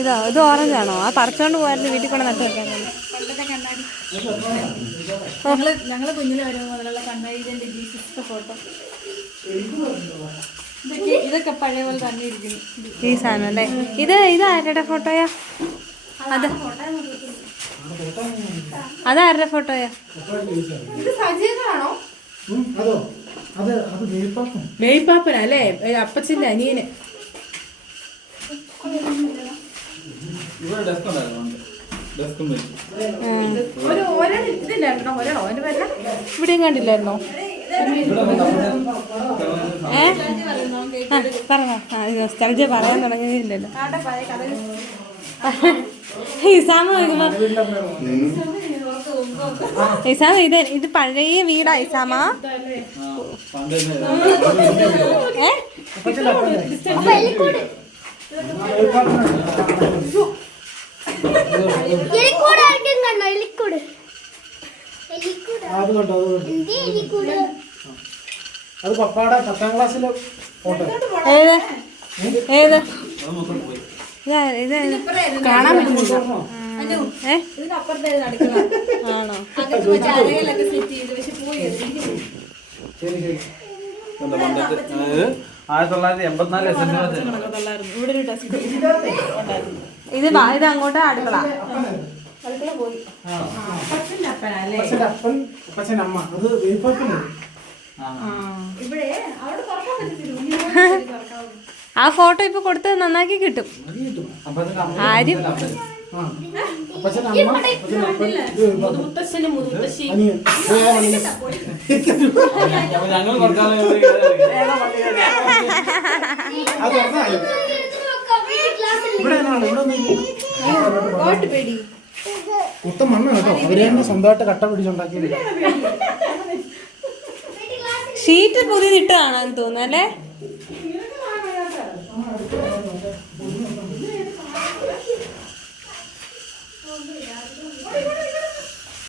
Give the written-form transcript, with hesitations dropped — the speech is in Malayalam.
ഇത് ഓറഞ്ചാണോ? ആ പറിച്ചോണ്ട് പോയാലും വീട്ടിൽ കൊണ്ട് നട്ട് വെക്കാൻ. ഞങ്ങള് കുഞ്ഞിലെ വരുമ്പോൾ മുതലുള്ള കണ്ണാടിന്റെ ഫോട്ടോ. ഇതൊക്കെ പഴയ പോലെ തന്നെ ഇരിക്കുന്നു. ഈ സാധനം അല്ലേ? ഇത് ആരുടെ ഫോട്ടോയാ? അതാരുടെ ഫോട്ടോയാ? ഇത് സജീവനാണോ? മേയ്പാപ്പനാ അല്ലേ? അപ്പച്ചന്റെ അനിയന്. ഇവിടെയും കണ്ടില്ലായിരുന്നോ? പറഞ്ഞോ. സ്ഥലജ പറയാൻ തുടങ്ങിയില്ലല്ലോ. ഇസാമ ഇത് പഴയ വീടാ ഇസാമ. അത് പപ്പാടെ 10ാം ക്ലാസ്സിലെ ഫോട്ടോ. ഏത് കാണാൻ പറ്റുന്നില്ല. ആണോ? 1984 ഇത് അങ്ങോട്ട് അടുക്കള. അപ്പച്ചൻ അമ്മ അത് വേപ്പാപ്പിന്. ആ ഫോട്ടോ ഇപ്പൊ കൊടുത്ത് നന്നാക്കി കിട്ടും. ആരും കുത്ത മണ്ണ് കേട്ടോ. അവര് തന്നെ സ്വന്തമായിട്ട് കട്ട പിടിച്ചുണ്ടാക്കിയത്. ഷീറ്റ് പുതിയതിട്ടാണെന്ന് തോന്നുന്നു അല്ലേ?